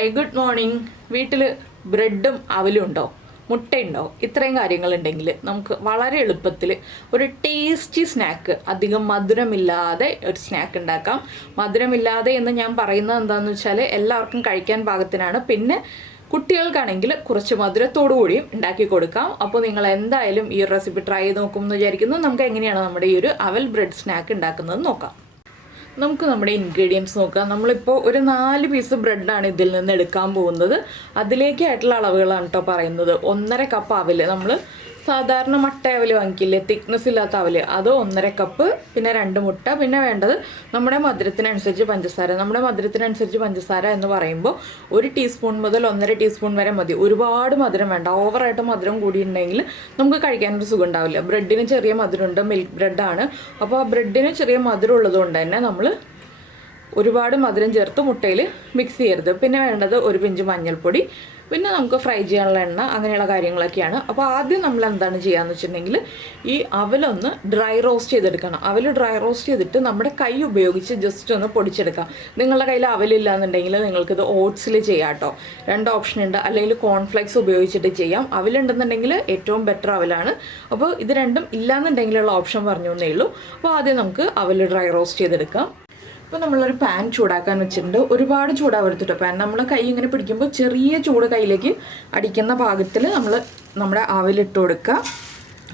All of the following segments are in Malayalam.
Hi good morning. വീട്ടിൽ ബ്രെഡും അവലും ഉണ്ടോ, മുട്ടയുണ്ടോ, ഇത്രയും കാര്യങ്ങളുണ്ടെങ്കിൽ നമുക്ക് വളരെ എളുപ്പത്തിൽ ഒരു ടേസ്റ്റി സ്നാക്ക്, അധികം മധുരമില്ലാതെ ഒരു സ്നാക്ക് ഉണ്ടാക്കാം. മധുരമില്ലാതെ എന്ന് ഞാൻ പറയുന്നത് എന്താണെന്ന് വെച്ചാൽ എല്ലാവർക്കും കഴിക്കാൻ പാകത്തിനാണ്. പിന്നെ കുട്ടികൾക്കാണെങ്കിൽ കുറച്ച് മധുരത്തോടു കൂടിയും ഉണ്ടാക്കി കൊടുക്കാം. അപ്പോൾ നിങ്ങൾ എന്തായാലും ഈ റെസിപ്പി ട്രൈ ചെയ്ത് നോക്കുമെന്ന് വിചാരിക്കുന്നു. നമുക്ക് എങ്ങനെയാണ് നമ്മുടെ ഈ ഒരു അവൽ ബ്രെഡ് സ്നാക്ക് ഉണ്ടാക്കുന്നത് നോക്കാം. നമുക്ക് നമ്മുടെ ഇൻഗ്രീഡിയൻസ് നോക്കാം. നമ്മളിപ്പോൾ ഒരു 4 പീസ് ബ്രെഡാണ് ഇതിൽ നിന്ന് എടുക്കാൻ പോകുന്നത്. അതിലേക്കായിട്ടുള്ള അളവുകളാണ് കേട്ടോ പറയുന്നത്. 1.5 കപ്പ് അവൽ, നമ്മൾ സാധാരണ മട്ട അവൽ വാങ്ങിക്കില്ലേ, തിക്നെസ് ഇല്ലാത്ത അവൽ, അത് 1.5 കപ്പ്. പിന്നെ 2 മുട്ട. പിന്നെ വേണ്ടത് നമ്മുടെ മധുരത്തിനനുസരിച്ച് പഞ്ചസാര. നമ്മുടെ മധുരത്തിനനുസരിച്ച് പഞ്ചസാര എന്ന് പറയുമ്പോൾ 1 ടീസ്പൂൺ മുതൽ 1.5 ടീസ്പൂൺ വരെ മതി. ഒരുപാട് മധുരം വേണ്ട. ഓവറായിട്ട് മധുരം കൂടിയിട്ടുണ്ടെങ്കിൽ നമുക്ക് കഴിക്കാനൊരു സുഖം ഉണ്ടാവില്ല. ബ്രെഡിന് ചെറിയ മധുരമുണ്ട്, മിൽക്ക് ബ്രെഡാണ്. അപ്പോൾ ആ ബ്രെഡിന് ചെറിയ മധുരം ഉള്ളതുകൊണ്ട് തന്നെ നമ്മൾ ഒരുപാട് മധുരം ചേർത്ത് മുട്ടയിൽ മിക്സ് ചെയ്യരുത്. പിന്നെ വേണ്ടത് ഒരു പിഞ്ച് മഞ്ഞൾപ്പൊടി, പിന്നെ നമുക്ക് ഫ്രൈ ചെയ്യാനുള്ള എണ്ണ, അങ്ങനെയുള്ള കാര്യങ്ങളൊക്കെയാണ്. അപ്പോൾ ആദ്യം നമ്മൾ എന്താണ് ചെയ്യാന്ന് വെച്ചിട്ടുണ്ടെങ്കിൽ ഈ അവലൊന്ന് ഡ്രൈ റോസ്റ്റ് ചെയ്തെടുക്കണം. അവൽ ഡ്രൈ റോസ്റ്റ് ചെയ്തിട്ട് നമ്മുടെ കൈ ഉപയോഗിച്ച് ജസ്റ്റ് ഒന്ന് പൊടിച്ചെടുക്കാം. നിങ്ങളുടെ കയ്യിൽ അവലില്ല എന്നുണ്ടെങ്കിൽ നിങ്ങൾക്കിത് ഓട്സിൽ ചെയ്യാം കേട്ടോ. 2 ഓപ്ഷൻ ഉണ്ട്. അല്ലെങ്കിൽ കോൺഫ്ലെക്സ് ഉപയോഗിച്ചിട്ട് ചെയ്യാം. അവലുണ്ടെന്നുണ്ടെങ്കിൽ ഏറ്റവും ബെറ്റർ അവലാണ്. അപ്പോൾ ഇത് രണ്ടും ഇല്ലാന്നുണ്ടെങ്കിലുള്ള ഓപ്ഷൻ പറഞ്ഞു എന്നേ ഉള്ളൂ. അപ്പോൾ ആദ്യം നമുക്ക് അവൽ ഡ്രൈ റോസ്റ്റ് ചെയ്തെടുക്കാം. ഇപ്പോൾ നമ്മളൊരു പാൻ ചൂടാക്കാൻ വെച്ചിട്ടുണ്ട്. ഒരുപാട് ചൂടാവരുത്തിട്ടോ പാൻ. നമ്മൾ കൈ ഇങ്ങനെ പിടിക്കുമ്പോൾ ചെറിയ ചൂട് കയ്യിലേക്ക് അടിക്കുന്ന പാകത്തിൽ നമ്മൾ നമ്മുടെ അവലിട്ട് കൊടുക്കുക.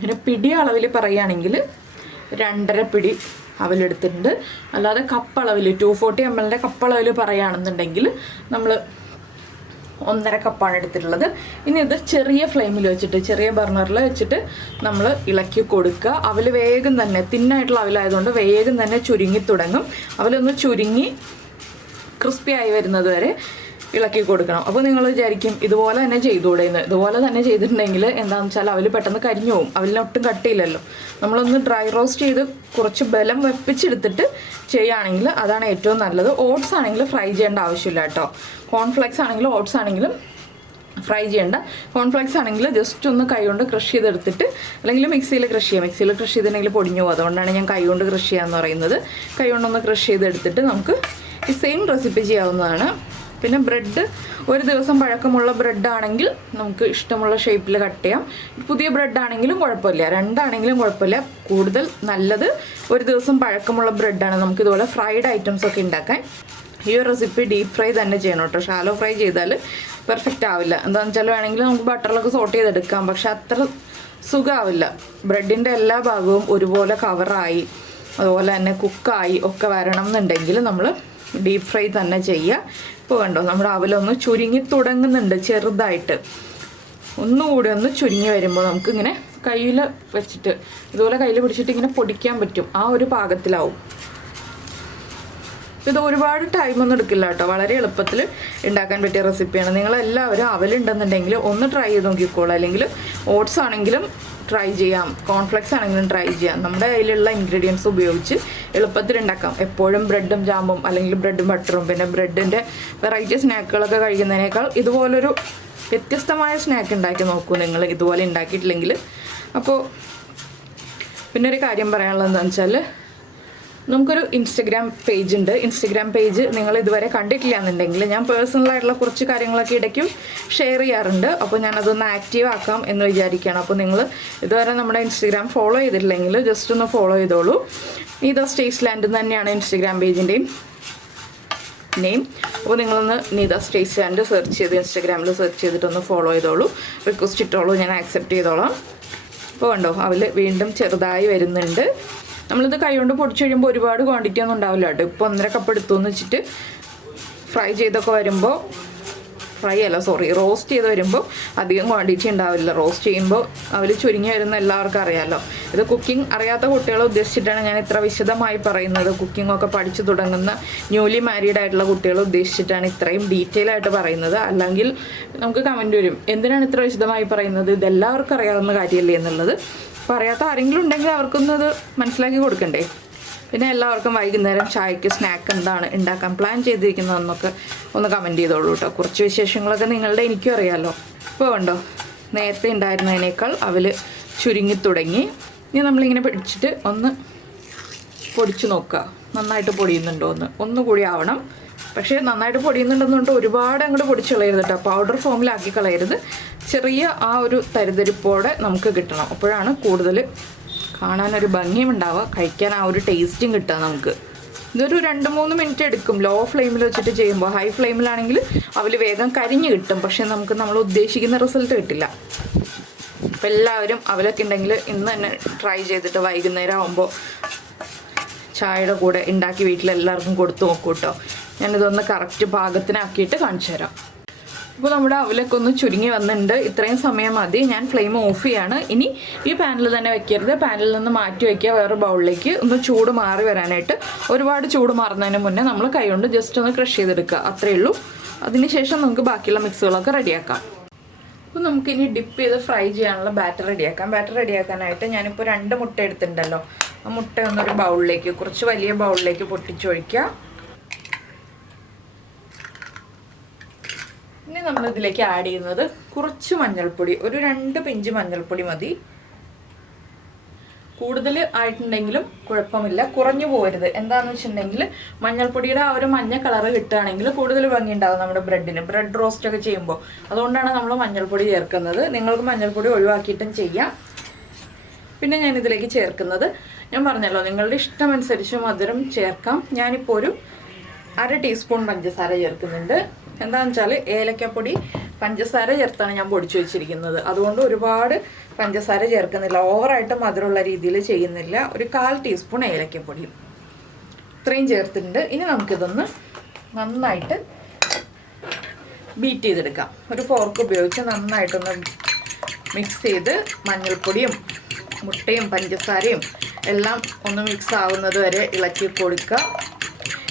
പിന്നെ പിടി അളവിൽ പറയുകയാണെങ്കിൽ 2.5 പിടി അവലെടുത്തിട്ടുണ്ട്. അല്ലാതെ കപ്പളവിൽ 240 ml കപ്പളവിൽ പറയുകയാണെന്നുണ്ടെങ്കിൽ നമ്മൾ 1.5 കപ്പാണ് എടുത്തിട്ടുള്ളത്. ഇനി ഇത് ചെറിയ ഫ്ലെയിമിൽ വെച്ചിട്ട്, ചെറിയ ബർണറിൽ വെച്ചിട്ട് നമ്മൾ ഇളക്കി കൊടുക്കുക. അവൽ വേഗം തന്നെ, തിന്നായിട്ടുള്ള അവലായതുകൊണ്ട് വേഗം തന്നെ ചുരുങ്ങി തുടങ്ങും. അവലൊന്ന് ചുരുങ്ങി ക്രിസ്പി ആയി വരുന്നത് വരെ ഇളക്കി കൊടുക്കണം. അപ്പോൾ നിങ്ങൾ വിചാരിക്കും ഇതുപോലെ തന്നെ ചെയ്തുകൂടെയെന്ന്. ഇതുപോലെ തന്നെ ചെയ്തിട്ടുണ്ടെങ്കിൽ എന്താണെന്ന് വെച്ചാൽ അവൽ പെട്ടെന്ന് കരിഞ്ഞു പോകും. അവലിന് ഒട്ടും കട്ടിയില്ലല്ലോ. നമ്മളൊന്ന് ഡ്രൈ റോസ്റ്റ് ചെയ്ത് കുറച്ച് ബലം വെപ്പിച്ചെടുത്തിട്ട് ചെയ്യുകയാണെങ്കിൽ അതാണ് ഏറ്റവും നല്ലത്. ഓട്സ് ആണെങ്കിൽ ഫ്രൈ ചെയ്യേണ്ട ആവശ്യമില്ല കേട്ടോ. കോൺഫ്ലെക്സ് ആണെങ്കിലും ഓട്സ് ആണെങ്കിലും ഫ്രൈ ചെയ്യേണ്ട. കോൺഫ്ലെക്സ് ആണെങ്കിൽ ജസ്റ്റ് ഒന്ന് കൈ കൊണ്ട് ക്രഷ് ചെയ്തെടുത്തിട്ട്, അല്ലെങ്കിൽ മിക്സിയിൽ ക്രഷ് ചെയ്യാം. മിക്സിയിൽ ക്രഷ് ചെയ്തിട്ടുണ്ടെങ്കിൽ പൊടിഞ്ഞു പോകും. അതുകൊണ്ടാണ് ഞാൻ കൈ കൊണ്ട് ക്രഷ് ചെയ്യാമെന്ന് പറയുന്നത്. കൈ കൊണ്ടൊന്ന് ക്രഷ് ചെയ്തെടുത്തിട്ട് നമുക്ക് ഈ സെയിം റെസിപ്പി ചെയ്യാവുന്നതാണ്. പിന്നെ ബ്രെഡ് ഒരു ദിവസം പഴക്കമുള്ള ബ്രെഡാണെങ്കിൽ നമുക്ക് ഇഷ്ടമുള്ള ഷേപ്പിൽ കട്ട് ചെയ്യാം. പുതിയ ബ്രെഡാണെങ്കിലും കുഴപ്പമില്ല, രണ്ടാണെങ്കിലും കുഴപ്പമില്ല. കൂടുതൽ നല്ലത് ഒരു ദിവസം പഴക്കമുള്ള ബ്രെഡാണ്. നമുക്കിതുപോലെ ഫ്രൈഡ് ഐറ്റംസ് ഒക്കെ ഉണ്ടാക്കാൻ. ഈ ഒരു റെസിപ്പി ഡീപ്പ് ഫ്രൈ തന്നെ ചെയ്യണം കേട്ടോ. ഷാലോ ഫ്രൈ ചെയ്താൽ പെർഫെക്റ്റ് ആവില്ല. എന്താണെന്ന് വെച്ചാൽ വേണമെങ്കിൽ നമുക്ക് ബട്ടറിലൊക്കെ സോട്ട് ചെയ്തെടുക്കാം, പക്ഷെ അത്ര സുഖമാവില്ല. ബ്രെഡിൻ്റെ എല്ലാ ഭാഗവും ഒരുപോലെ കവറായി അതുപോലെ തന്നെ കുക്കായി ഒക്കെ വരണം എന്നുണ്ടെങ്കിൽ നമ്മൾ ഡീപ്പ് ഫ്രൈ തന്നെ ചെയ്യുക. ഇപ്പോൾ കണ്ടോ നമ്മുടെ അവലൊന്ന് ചുരുങ്ങി തുടങ്ങുന്നുണ്ട് ചെറുതായിട്ട്. ഒന്നുകൂടി ഒന്ന് ചുരുങ്ങി വരുമ്പോൾ നമുക്കിങ്ങനെ കയ്യിൽ വെച്ചിട്ട് ഇതുപോലെ കയ്യിൽ പിടിച്ചിട്ട് ഇങ്ങനെ പൊടിക്കാൻ പറ്റും. ആ ഒരു പാകത്തിലാവും. ഇത് ഒരുപാട് ടൈമൊന്നും എടുക്കില്ല കേട്ടോ. വളരെ എളുപ്പത്തിൽ ഉണ്ടാക്കാൻ പറ്റിയ റെസിപ്പിയാണ്. നിങ്ങളെല്ലാവരും അവലുണ്ടെന്നുണ്ടെങ്കിൽ ഒന്ന് ട്രൈ ചെയ്ത് നോക്കിക്കോളൂ. അല്ലെങ്കിൽ ഓട്സ് ആണെങ്കിലും ട്രൈ ചെയ്യാം, കോൺഫ്ലെക്സ് ആണെങ്കിലും ട്രൈ ചെയ്യാം. നമ്മുടെ കയ്യിലുള്ള ഇൻഗ്രീഡിയൻസ് ഉപയോഗിച്ച് എളുപ്പത്തിൽ ഉണ്ടാക്കാം. എപ്പോഴും ബ്രെഡും ജാമും അല്ലെങ്കിൽ ബ്രെഡും ബട്ടറും പിന്നെ ബ്രെഡിൻ്റെ വെറൈറ്റി സ്നാക്കുകളൊക്കെ കഴിക്കുന്നതിനേക്കാൾ ഇതുപോലൊരു വ്യത്യസ്തമായ സ്നാക്ക് ഉണ്ടാക്കി നോക്കൂ നിങ്ങൾ, ഇതുപോലെ ഉണ്ടാക്കിയിട്ടില്ലെങ്കിൽ. അപ്പോൾ പിന്നെ ഒരു കാര്യം പറയാനുള്ളത് എന്താണെന്ന് വെച്ചാൽ, നമുക്കൊരു ഇൻസ്റ്റഗ്രാം പേജ് ഉണ്ട്. ഇൻസ്റ്റഗ്രാം പേജ് നിങ്ങൾ ഇതുവരെ കണ്ടിട്ടില്ല എന്നുണ്ടെങ്കിൽ ഞാൻ പേഴ്സണലായിട്ടുള്ള കുറച്ച് കാര്യങ്ങളൊക്കെ ഇടയ്ക്കും ഷെയർ ചെയ്യാറുണ്ട്. അപ്പോൾ ഞാനതൊന്ന് ആക്റ്റീവ് ആക്കാം എന്ന് വിചാരിക്കുകയാണ്. അപ്പോൾ നിങ്ങൾ ഇതുവരെ നമ്മുടെ ഇൻസ്റ്റഗ്രാം ഫോളോ ചെയ്തിട്ടില്ലെങ്കിൽ ജസ്റ്റ് ഒന്ന് ഫോളോ ചെയ്തോളൂ. നീതാസ് ടേസ്റ്റ്ലാൻഡ് തന്നെയാണ് ഇൻസ്റ്റഗ്രാം പേജിൻ്റെയും നെയിം. അപ്പോൾ നിങ്ങളൊന്ന് നീതാസ് ടേസ്റ്റ്ലാൻഡ് സെർച്ച് ചെയ്ത് ഇൻസ്റ്റഗ്രാമിൽ സെർച്ച് ചെയ്തിട്ടൊന്ന് ഫോളോ ചെയ്തോളൂ. റിക്വസ്റ്റ് ഇട്ടോളൂ, ഞാൻ ആക്സെപ്റ്റ് ചെയ്തോളാം. അപ്പോൾ കണ്ടോ അവൽ വീണ്ടും ചെറുതായി വരുന്നുണ്ട്. നമ്മളിത് കൈകൊണ്ട് പൊടിച്ച് കഴിയുമ്പോൾ ഒരുപാട് ക്വാണ്ടിറ്റി ഒന്നും ഉണ്ടാവില്ല കേട്ടോ. ഇപ്പോൾ 1.5 കപ്പ് എടുത്തു എന്ന് വെച്ചിട്ട് ഫ്രൈ ചെയ്തൊക്കെ വരുമ്പോൾ, റോസ്റ്റ് ചെയ്ത് വരുമ്പോൾ അധികം ക്വാണ്ടിറ്റി ഉണ്ടാവില്ല. റോസ്റ്റ് ചെയ്യുമ്പോൾ അവർ ചുരുങ്ങി വരുന്ന എല്ലാവർക്കും അറിയാമല്ലോ. ഇത് കുക്കിംഗ് അറിയാത്ത കുട്ടികളെ ഉദ്ദേശിച്ചിട്ടാണ് ഞാൻ ഇത്ര വിശദമായി പറയുന്നത്. കുക്കിംഗ് ഒക്കെ പഠിച്ചു തുടങ്ങുന്ന ന്യൂലി മാരീഡ് ആയിട്ടുള്ള കുട്ടികളെ ഉദ്ദേശിച്ചിട്ടാണ് ഇത്രയും ഡീറ്റെയിൽ ആയിട്ട് പറയുന്നത്. അല്ലെങ്കിൽ നമുക്ക് കമൻറ്റ് വരും, എന്തിനാണ് ഇത്ര വിശദമായി പറയുന്നത്, ഇതെല്ലാവർക്കും അറിയാവുന്ന കാര്യമല്ലേ എന്നുള്ളത്. പറയാത്ത ആരെങ്കിലും ഉണ്ടെങ്കിൽ അവർക്കൊന്നത് മനസ്സിലാക്കി കൊടുക്കണ്ടേ. പിന്നെ എല്ലാവർക്കും വൈകുന്നേരം ചായക്ക് സ്നാക്ക് എന്താണ് ഉണ്ടാക്കാൻ പ്ലാൻ ചെയ്തിരിക്കുന്നതെന്നൊക്കെ ഒന്ന് കമൻറ്റ് ചെയ്തോളൂ കേട്ടോ. കുറച്ച് വിശേഷങ്ങളൊക്കെ നിങ്ങളുടെ എനിക്കും അറിയാമല്ലോ. ഇപ്പോൾ ഉണ്ടോ നേരത്തെ ഉണ്ടായിരുന്നതിനേക്കാൾ അവൽ ചുരുങ്ങി തുടങ്ങി. ഇനി നമ്മളിങ്ങനെ പിടിച്ചിട്ട് ഒന്ന് പൊടിച്ച് നോക്കുക, നന്നായിട്ട് പൊടിയുന്നുണ്ടോ എന്ന്. ഒന്നുകൂടി ആവണം. പക്ഷേ നന്നായിട്ട് പൊടിയുന്നുണ്ടെന്നുകൊണ്ട് ഒരുപാട് അങ്ങോട്ട് പൊടിച്ച് കളയരുത് കേട്ടോ, പൗഡർ ഫോമിലാക്കി കളയരുത്. ചെറിയ ആ ഒരു തരിതരിപ്പോടെ നമുക്ക് കിട്ടണം. അപ്പോഴാണ് കൂടുതൽ കാണാനൊരു ഭംഗിയും ഉണ്ടാവുക, കഴിക്കാൻ ആ ഒരു ടേസ്റ്റും കിട്ടുക നമുക്ക്. ഇതൊരു 2-3 മിനിറ്റ് എടുക്കും ലോ ഫ്ലെയിമിൽ വെച്ചിട്ട് ചെയ്യുമ്പോൾ. ഹൈ ഫ്ലെയിമിലാണെങ്കിൽ അവൽ വേഗം കരിഞ്ഞ് കിട്ടും, പക്ഷേ നമുക്ക് നമ്മൾ ഉദ്ദേശിക്കുന്ന റിസൾട്ട് കിട്ടില്ല. അപ്പോൾ എല്ലാവരും അവലൊക്കെ ഉണ്ടെങ്കിൽ ഇന്ന് തന്നെ ട്രൈ ചെയ്തിട്ട് വൈകുന്നേരം ആകുമ്പോൾ ചായയുടെ കൂടെ ഉണ്ടാക്കി വീട്ടിലെല്ലാവർക്കും കൊടുത്തു നോക്കൂ കേട്ടോ. ഞാനിതൊന്ന് കറക്റ്റ് പാകത്തിനാക്കിയിട്ട് കാണിച്ചു തരാം. അപ്പോൾ നമ്മുടെ അവലൊക്കെ ഒന്ന് ചുരുങ്ങി വന്നിട്ടുണ്ട്. ഇത്രയും സമയം മതി. ഞാൻ ഫ്ലെയിം ഓഫ് ചെയ്യാണ്. ഇനി ഈ പാനിൽ തന്നെ വെക്കരുത്, പാനിൽ നിന്ന് മാറ്റി വയ്ക്കുക വേറെ ബൗളിലേക്ക്. ഒന്ന് ചൂട് മാറി വരാനായിട്ട്, ഒരുപാട് ചൂട് മാറുന്നതിന് മുന്നേ നമ്മൾ കൈകൊണ്ട് ജസ്റ്റ് ഒന്ന് ക്രഷ് ചെയ്തെടുക്കുക, അത്രയേ ഉള്ളൂ. അതിനുശേഷം നമുക്ക് ബാക്കിയുള്ള മിക്സുകളൊക്കെ റെഡിയാക്കാം. അപ്പോൾ നമുക്കിനി ഡിപ്പ് ചെയ്ത് ഫ്രൈ ചെയ്യാനുള്ള ബാറ്റർ റെഡിയാക്കാം. ബാറ്റർ റെഡിയാക്കാനായിട്ട് ഞാനിപ്പോൾ 2 മുട്ട എടുത്തിട്ടുണ്ടല്ലോ, ആ മുട്ട ഒന്നൊരു ബൗളിലേക്ക്, കുറച്ച് വലിയ ബൗളിലേക്ക് പൊട്ടിച്ചൊഴിക്കുക. ഇനി നമ്മളിതിലേക്ക് ആഡ് ചെയ്യുന്നത് കുറച്ച് മഞ്ഞൾപ്പൊടി, ഒരു 2 പിഞ്ച് മഞ്ഞൾപ്പൊടി മതി. കൂടുതൽ ആയിട്ടുണ്ടെങ്കിലും കുഴപ്പമില്ല, കുറഞ്ഞു പോകരുത്. എന്താണെന്ന് വെച്ചിട്ടുണ്ടെങ്കിൽ മഞ്ഞൾപ്പൊടിയുടെ ആ ഒരു മഞ്ഞ കളറ് കിട്ടുകയാണെങ്കിൽ കൂടുതൽ ഭംഗി ഉണ്ടാകും നമ്മുടെ ബ്രെഡിന്, ബ്രെഡ് റോസ്റ്റ് ഒക്കെ ചെയ്യുമ്പോൾ. അതുകൊണ്ടാണ് നമ്മൾ മഞ്ഞൾപ്പൊടി ചേർക്കുന്നത്. നിങ്ങൾക്ക് മഞ്ഞൾപ്പൊടി ഒഴിവാക്കിയിട്ടും ചെയ്യാം. പിന്നെ ഞാനിതിലേക്ക് ചേർക്കുന്നത്, ഞാൻ പറഞ്ഞല്ലോ നിങ്ങളുടെ ഇഷ്ടമനുസരിച്ച് മധുരം ചേർക്കാം. ഞാനിപ്പോൾ ഒരു 1/2 ടീസ്പൂൺ പഞ്ചസാര ചേർക്കുന്നുണ്ട്. എന്താണെന്ന് വെച്ചാൽ ഏലക്കപ്പൊടി പഞ്ചസാര ചേർത്താണ് ഞാൻ പൊടിച്ചു വെച്ചിരിക്കുന്നത്. അതുകൊണ്ട് ഒരുപാട് പഞ്ചസാര ചേർക്കുന്നില്ല, ഓവറായിട്ട് മധുരമുള്ള രീതിയിൽ ചെയ്യുന്നില്ല. ഒരു 1/4 ടീസ്പൂൺ ഏലക്കപ്പൊടി ഇത്രയും ചേർത്തിട്ടുണ്ട്. ഇനി നമുക്കിതൊന്ന് നന്നായിട്ട് ബീറ്റ് ചെയ്തെടുക്കാം. ഒരു ഫോർക്ക് ഉപയോഗിച്ച് നന്നായിട്ടൊന്ന് മിക്സ് ചെയ്ത് മഞ്ഞൾപ്പൊടിയും മുട്ടയും പഞ്ചസാരയും എല്ലാം ഒന്ന് മിക്സ് ആവുന്നത് വരെ ഇളക്കി കൊടുക്കുക.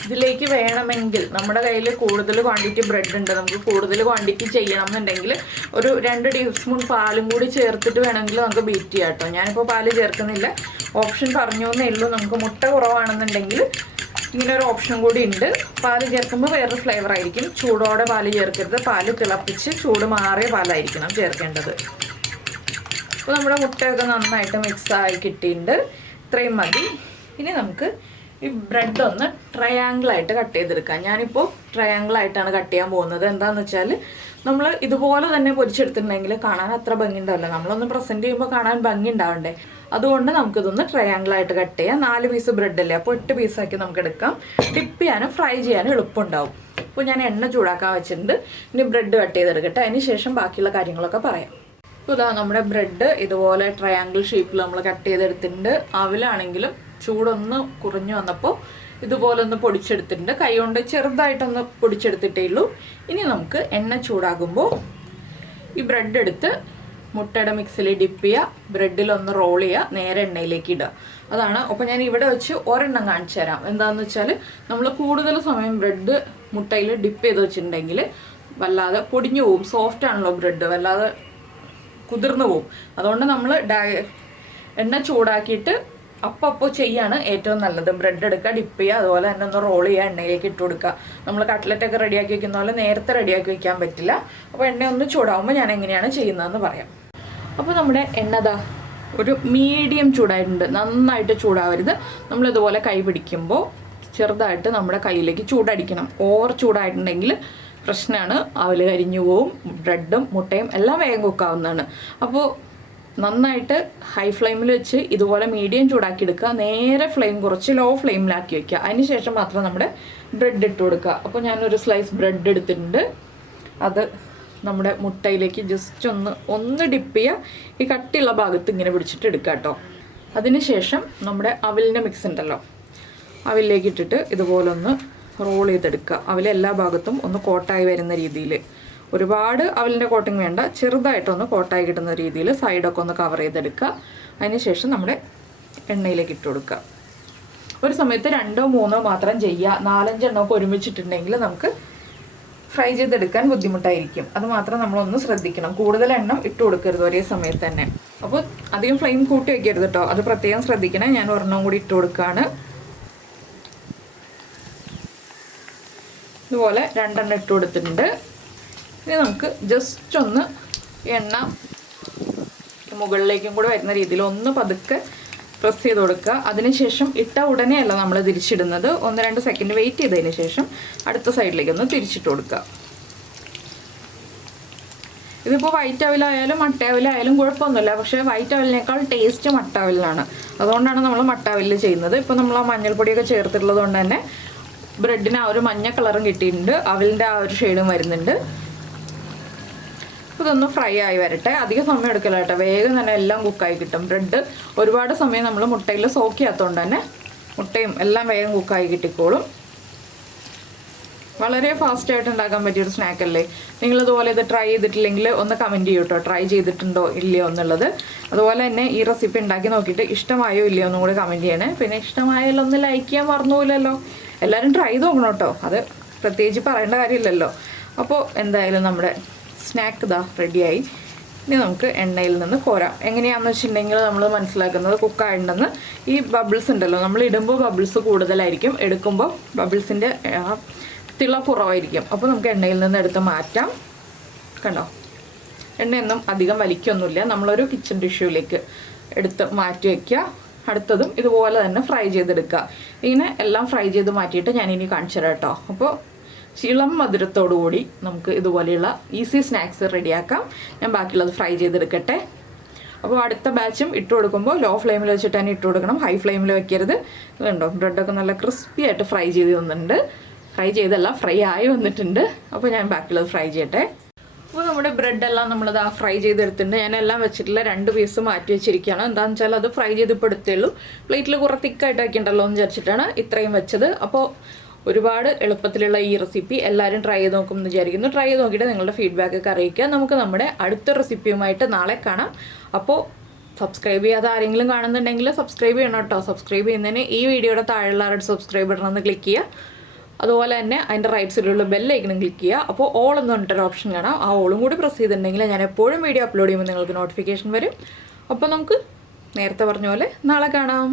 ഇതിലേക്ക് വേണമെങ്കിൽ നമ്മുടെ കയ്യിൽ കൂടുതൽ ക്വാണ്ടിറ്റി ബ്രെഡ് ഉണ്ട്, നമുക്ക് കൂടുതൽ ക്വാണ്ടിറ്റി ചെയ്യണം എന്നുണ്ടെങ്കിൽ ഒരു 2 ടീസ്പൂൺ പാലും കൂടി ചേർത്തിട്ട് വേണമെങ്കിൽ നമുക്ക് ബീറ്റ് ചെയ്യാം കേട്ടോ. ഞാനിപ്പോൾ പാല് ചേർക്കുന്നില്ല, ഓപ്ഷൻ പറഞ്ഞു എന്നേ ഉള്ളൂ. നമുക്ക് മുട്ട കുറവാണെന്നുണ്ടെങ്കിൽ ഇങ്ങനെ ഒരു ഓപ്ഷൻ കൂടി ഉണ്ട്. പാല് ചേർക്കുമ്പോൾ വേറൊരു ഫ്ലേവർ ആയിരിക്കും. ചൂടോടെ പാല് ചേർക്കരുത്, പാല് തിളപ്പിച്ച് ചൂട് മാറിയ പാലായിരിക്കണം ചേർക്കേണ്ടത്. അപ്പോൾ നമ്മുടെ മുട്ടയൊക്കെ നന്നായിട്ട് മിക്സായി കിട്ടിയിട്ടുണ്ട്. ഇത്രയും മതി. ഇനി നമുക്ക് ഈ ബ്രെഡ് ഒന്ന് ട്രയാങ്കിളായിട്ട് കട്ട് ചെയ്തെടുക്കാം. ഞാനിപ്പോൾ ട്രയാങ്കിളായിട്ടാണ് കട്ട് ചെയ്യാൻ പോകുന്നത്. എന്താണെന്ന് വെച്ചാൽ നമ്മൾ ഇതുപോലെ തന്നെ പൊരിച്ചെടുത്തിട്ടുണ്ടെങ്കിൽ കാണാൻ അത്ര ഭംഗി ഉണ്ടാവില്ല, നമ്മളൊന്ന് പ്രസൻറ്റ് ചെയ്യുമ്പോൾ കാണാൻ ഭംഗി ഉണ്ടാവണ്ടേ. അതുകൊണ്ട് നമുക്കിതൊന്ന് ട്രയാങ്കിളായിട്ട് കട്ട് ചെയ്യാം. 4 പീസ് ബ്രെഡ് അല്ലേ, അപ്പോൾ 8 പീസാക്കി നമുക്ക് എടുക്കാം. ഡിപ്പ് ചെയ്യാനും ഫ്രൈ ചെയ്യാനും എളുപ്പമുണ്ടാവും. അപ്പോൾ ഞാൻ എണ്ണ ചൂടാക്കാൻ വെച്ചിട്ടുണ്ട്. ഇനി ബ്രെഡ് കട്ട് ചെയ്തെടുക്കട്ടെ, അതിന് ശേഷം ബാക്കിയുള്ള കാര്യങ്ങളൊക്കെ പറയാം. അപ്പോൾ ഇതാ നമ്മുടെ ബ്രെഡ് ഇതുപോലെ ട്രയാങ്കിൾ ഷേപ്പിൽ നമ്മൾ കട്ട് ചെയ്തെടുത്തിട്ടുണ്ട്. അവലാണെങ്കിലും ചൂടൊന്ന് കുറഞ്ഞു വന്നപ്പോൾ ഇതുപോലെ ഒന്ന് പൊടിച്ചെടുത്തിട്ടുണ്ട്. കൈ കൊണ്ട് ചെറുതായിട്ടൊന്ന് പൊടിച്ചെടുത്തിട്ടേ ഉള്ളൂ. ഇനി നമുക്ക് എണ്ണ ചൂടാകുമ്പോൾ ഈ ബ്രെഡ് എടുത്ത് മുട്ടയുടെ മിക്സിൽ ഡിപ്പ് ചെയ്യുക, ബ്രെഡിലൊന്ന് റോൾ ചെയ്യുക, നേരെ എണ്ണയിലേക്ക് ഇടുക. അതാണ്. അപ്പോൾ ഞാൻ ഇവിടെ വെച്ച് ഒരെണ്ണം കാണിച്ചു തരാം. എന്താണെന്ന് വെച്ചാൽ നമ്മൾ കൂടുതൽ സമയം ബ്രെഡ് മുട്ടയിൽ ഡിപ്പ് ചെയ്ത് വെച്ചിട്ടുണ്ടെങ്കിൽ വല്ലാതെ പൊടിഞ്ഞു പോവും. സോഫ്റ്റ് ആണല്ലോ ബ്രെഡ്, വല്ലാതെ കുതിർന്നു പോവും. അതുകൊണ്ട് നമ്മൾ എണ്ണ ചൂടാക്കിയിട്ട് അപ്പോൾ ചെയ്യാണ് ഏറ്റവും നല്ലത്. ബ്രെഡ് എടുക്കുക, ഡിപ്പ് ചെയ്യുക, അതുപോലെ തന്നെ ഒന്ന് റോൾ ചെയ്യുക, എണ്ണയിലേക്ക് ഇട്ട് കൊടുക്കുക. നമ്മൾ കട്ട്ലറ്റൊക്കെ റെഡിയാക്കി വെക്കുന്ന പോലെ നേരത്തെ റെഡിയാക്കി വെക്കാൻ പറ്റില്ല. അപ്പോൾ എണ്ണ ഒന്ന് ചൂടാകുമ്പോൾ ഞാൻ എങ്ങനെയാണ് ചെയ്യുന്നതെന്ന് പറയാം. അപ്പോൾ നമ്മുടെ എണ്ണ ഒരു മീഡിയം ചൂടായിട്ടുണ്ട്, നന്നായിട്ട് ചൂടാവരുത്. നമ്മളിതുപോലെ കൈ പിടിക്കുമ്പോൾ ചെറുതായിട്ട് നമ്മുടെ കയ്യിലേക്ക് ചൂടടിക്കണം. ഓവർ ചൂടായിട്ടുണ്ടെങ്കിൽ പ്രശ്നമാണ്, അവൽ കരിഞ്ഞു പോവും. ബ്രെഡും മുട്ടയും എല്ലാം വേഗം കുക്കാവുന്നതാണ്. അപ്പോൾ നന്നായിട്ട് ഹൈ ഫ്ലെയിമിൽ വെച്ച് ഇതുപോലെ മീഡിയം ചൂടാക്കി എടുക്കുക. നേരെ ഫ്ലെയിം കുറച്ച് ലോ ഫ്ലെയിമിലാക്കി വയ്ക്കുക. അതിന് ശേഷം മാത്രം നമ്മുടെ ബ്രെഡ് ഇട്ട് കൊടുക്കുക. അപ്പോൾ ഞാനൊരു സ്ലൈസ് ബ്രെഡ് എടുത്തിട്ടുണ്ട്. അത് നമ്മുടെ മുട്ടയിലേക്ക് ജസ്റ്റ് ഒന്ന് ഡിപ്പ് ചെയ്യുക. ഈ കട്ടിയുള്ള ഭാഗത്ത് ഇങ്ങനെ പിടിച്ചിട്ട് എടുക്കുക കേട്ടോ. അതിന് ശേഷം നമ്മുടെ അവലിൻ്റെ മിക്സ് ഉണ്ടല്ലോ, അവലിലേക്ക് ഇട്ടിട്ട് ഇതുപോലെ ഒന്ന് റോൾ ചെയ്തെടുക്കുക. അവൽ എല്ലാ ഭാഗത്തും ഒന്ന് കോട്ടായി വരുന്ന രീതിയിൽ. ഒരുപാട് അവലിൻ്റെ കോട്ടിങ് വേണ്ട, ചെറുതായിട്ടൊന്ന് കോട്ടായി കിട്ടുന്ന രീതിയിൽ സൈഡൊക്കെ ഒന്ന് കവർ ചെയ്തെടുക്കുക. അതിന് ശേഷം നമ്മുടെ എണ്ണയിലേക്ക് ഇട്ട് കൊടുക്കുക. ഒരു സമയത്ത് 2-3 മാത്രം ചെയ്യുക. 4-5 എണ്ണമൊക്കെ ഒരുമിച്ചിട്ടുണ്ടെങ്കിൽ നമുക്ക് ഫ്രൈ ചെയ്തെടുക്കാൻ ബുദ്ധിമുട്ടായിരിക്കും. അത് മാത്രം നമ്മളൊന്ന് ശ്രദ്ധിക്കണം. കൂടുതൽ എണ്ണം ഇട്ട് കൊടുക്കരുത് ഒരേ സമയത്ത് തന്നെ. അപ്പോൾ അധികം ഫ്ലെയിം കൂട്ടി വയ്ക്കരുത് കേട്ടോ, അത് പ്രത്യേകം ശ്രദ്ധിക്കണം. ഞാൻ ഒരെണ്ണം കൂടി ഇട്ട് കൊടുക്കുകയാണ്. ഇതുപോലെ 2 എണ്ണം ഇട്ട് കൊടുത്തിട്ടുണ്ട്. ഇനി നമുക്ക് ജസ്റ്റ് ഒന്ന് എണ്ണ മുകളിലേക്കും കൂടെ വരുന്ന രീതിയിൽ ഒന്ന് പതുക്കെ പ്രസ് ചെയ്ത് കൊടുക്കുക. അതിനുശേഷം ഇട്ട ഉടനെയല്ല നമ്മൾ തിരിച്ചിടുന്നത്. 1-2 സെക്കൻഡ് വെയിറ്റ് ചെയ്തതിന് ശേഷം അടുത്ത സൈഡിലേക്ക് ഒന്ന് തിരിച്ചിട്ട് കൊടുക്കുക. ഇതിപ്പോൾ വൈറ്റ് അവലായാലും മട്ട അവലായാലും കുഴപ്പമൊന്നുമില്ല. പക്ഷേ വൈറ്റ് അവലിനേക്കാൾ ടേസ്റ്റ് മട്ട അവലിനാണ്. അതുകൊണ്ടാണ് നമ്മൾ മട്ട അവലിൽ ചെയ്യുന്നത്. ഇപ്പോൾ നമ്മൾ ആ മഞ്ഞൾപ്പൊടിയൊക്കെ ചേർത്തിട്ടുള്ളത് കൊണ്ട് തന്നെ ബ്രെഡിന് ആ ഒരു മഞ്ഞ കളറും കിട്ടിയിട്ടുണ്ട്, അവലിൻ്റെ ആ ഒരു ഷെയ്ഡും വരുന്നുണ്ട്. അപ്പോൾ ഇതൊന്ന് ഫ്രൈ ആയി വരട്ടെ. അധികം സമയം എടുക്കില്ല കേട്ടോ, വേഗം തന്നെ എല്ലാം കുക്കായി കിട്ടും. ബ്രെഡ് ഒരുപാട് സമയം നമ്മൾ മുട്ടയിൽ സോക്ക് ചെയ്യാത്തതുകൊണ്ട് തന്നെ മുട്ടയും എല്ലാം വേഗം കുക്കായി കിട്ടിക്കോളും. വളരെ ഫാസ്റ്റായിട്ട് ഉണ്ടാക്കാൻ പറ്റിയൊരു സ്നാക്കല്ലേ. നിങ്ങളിതുപോലെ ഇത് ട്രൈ ചെയ്തിട്ടില്ലെങ്കിൽ ഒന്ന് കമൻറ്റ് ചെയ്യൂ കേട്ടോ, ട്രൈ ചെയ്തിട്ടുണ്ടോ ഇല്ലയോ എന്നുള്ളത്. അതുപോലെ തന്നെ ഈ റെസിപ്പി ഉണ്ടാക്കി നോക്കിയിട്ട് ഇഷ്ടമായോ ഇല്ലയോ എന്നും കൂടി കമൻറ്റ് ചെയ്യണേ. പിന്നെ ഇഷ്ടമായാലും ഒന്ന് ലൈക്ക് ചെയ്യാൻ മറന്നുപോയില്ലല്ലോ. എല്ലാവരും ട്രൈ ചെയ്ത് നോക്കണം കേട്ടോ, അത് പ്രത്യേകിച്ച് പറയേണ്ട കാര്യമില്ലല്ലോ. അപ്പോൾ എന്തായാലും നമ്മുടെ സ്നാക്ക് ഇതാ റെഡിയായി. ഇനി നമുക്ക് എണ്ണയിൽ നിന്ന് കോരാം. എങ്ങനെയാണെന്ന് വെച്ചിട്ടുണ്ടെങ്കിൽ നമ്മൾ മനസ്സിലാക്കുന്നത് കുക്കായിട്ടുണ്ടെന്ന്. ഈ ബബിൾസ് ഉണ്ടല്ലോ, നമ്മൾ ഇടുമ്പോൾ ബബിൾസ് കൂടുതലായിരിക്കും, എടുക്കുമ്പോൾ ബബിൾസിൻ്റെ തിള കുറവായിരിക്കും. അപ്പോൾ നമുക്ക് എണ്ണയിൽ നിന്ന് എടുത്ത് മാറ്റാം. കണ്ടോ, എണ്ണയൊന്നും അധികം വലിക്കൊന്നുമില്ല. നമ്മളൊരു കിച്ചൺ ടിഷ്യൂലേക്ക് എടുത്ത് മാറ്റി വയ്ക്കുക. അടുത്തതും ഇതുപോലെ തന്നെ ഫ്രൈ ചെയ്തെടുക്കുക. ഇങ്ങനെ എല്ലാം ഫ്രൈ ചെയ്ത് മാറ്റിയിട്ട് ഞാനിനി കാണിച്ചു തരാം കേട്ടോ. അപ്പോൾ ഇളം മധുരത്തോടുകൂടി നമുക്ക് ഇതുപോലെയുള്ള ഈസി സ്നാക്സ് റെഡിയാക്കാം. ഞാൻ ബാക്കിയുള്ളത് ഫ്രൈ ചെയ്തെടുക്കട്ടെ. അപ്പോൾ അടുത്ത ബാച്ചും ഇട്ട് കൊടുക്കുമ്പോൾ ലോ ഫ്ലെയിമിൽ വെച്ചിട്ട് തന്നെ ഇട്ട് കൊടുക്കണം, ഹൈ ഫ്ലെയിമിൽ വെക്കരുത്. ഇതുണ്ടോ, ബ്രെഡൊക്കെ നല്ല ക്രിസ്പി ആയിട്ട് ഫ്രൈ ചെയ്ത് വന്നിട്ടുണ്ട്. ഫ്രൈ ചെയ്തല്ല, ഫ്രൈ ആയി വന്നിട്ടുണ്ട്. അപ്പോൾ ഞാൻ ബാക്കിയുള്ളത് ഫ്രൈ ചെയ്യട്ടെ. അപ്പോൾ നമ്മുടെ ബ്രെഡെല്ലാം നമ്മളത് ഫ്രൈ ചെയ്തെടുത്തിട്ടുണ്ട്. ഞാനെല്ലാം വെച്ചിട്ടില്ല, 2 പീസ് മാറ്റി വെച്ചിരിക്കുകയാണ്. എന്താണെന്ന് വെച്ചാൽ അത് ഫ്രൈ ചെയ്ത് ഇപ്പോൾ എടുത്തേയുള്ളൂ. പ്ലേറ്റിൽ കുറേ തിക്കായിട്ട് വയ്ക്കണ്ടല്ലോ എന്ന് വിചാരിച്ചിട്ടാണ് ഇത്രയും വെച്ചത്. അപ്പോൾ ഒരുപാട് എളുപ്പത്തിലുള്ള ഈ റെസിപ്പി എല്ലാവരും ട്രൈ ചെയ്ത് നോക്കുമെന്ന് വിചാരിക്കുന്നു. ട്രൈ ചെയ്ത് നോക്കിയിട്ട് നിങ്ങളുടെ ഫീഡ്ബാക്കൊക്കെ അറിയിക്കുക. നമുക്ക് നമ്മുടെ അടുത്ത റെസിപ്പിയുമായിട്ട് നാളെ കാണാം. അപ്പോൾ സബ്സ്ക്രൈബ് ചെയ്യാതെ ആരെങ്കിലും കാണുന്നുണ്ടെങ്കിൽ സബ്സ്ക്രൈബ് ചെയ്യണം കേട്ടോ. സബ്സ്ക്രൈബ് ചെയ്യുന്നതിന് ഈ വീഡിയോയുടെ താഴെയുള്ള റെഡ് സബ്സ്ക്രൈബ് ബട്ടൺ ഒന്ന് ക്ലിക്ക് ചെയ്യുക. അതുപോലെ തന്നെ അതിൻ്റെ റൈറ്റ് സൈഡിലുള്ള ബെല്ലൈക്കണും ക്ലിക്ക് ചെയ്യുക. അപ്പോൾ ഓൾ എന്ന് പറഞ്ഞിട്ടൊരു ഓപ്ഷൻ കാണാം. ആ ഓളും കൂടി പ്രസ് ചെയ്തിട്ടുണ്ടെങ്കിൽ ഞാൻ എപ്പോഴും വീഡിയോ അപ്ലോഡ് ചെയ്യുമ്പോൾ നിങ്ങൾക്ക് നോട്ടിഫിക്കേഷൻ വരും. അപ്പോൾ നമുക്ക് നേരത്തെ പറഞ്ഞ പോലെ നാളെ കാണാം.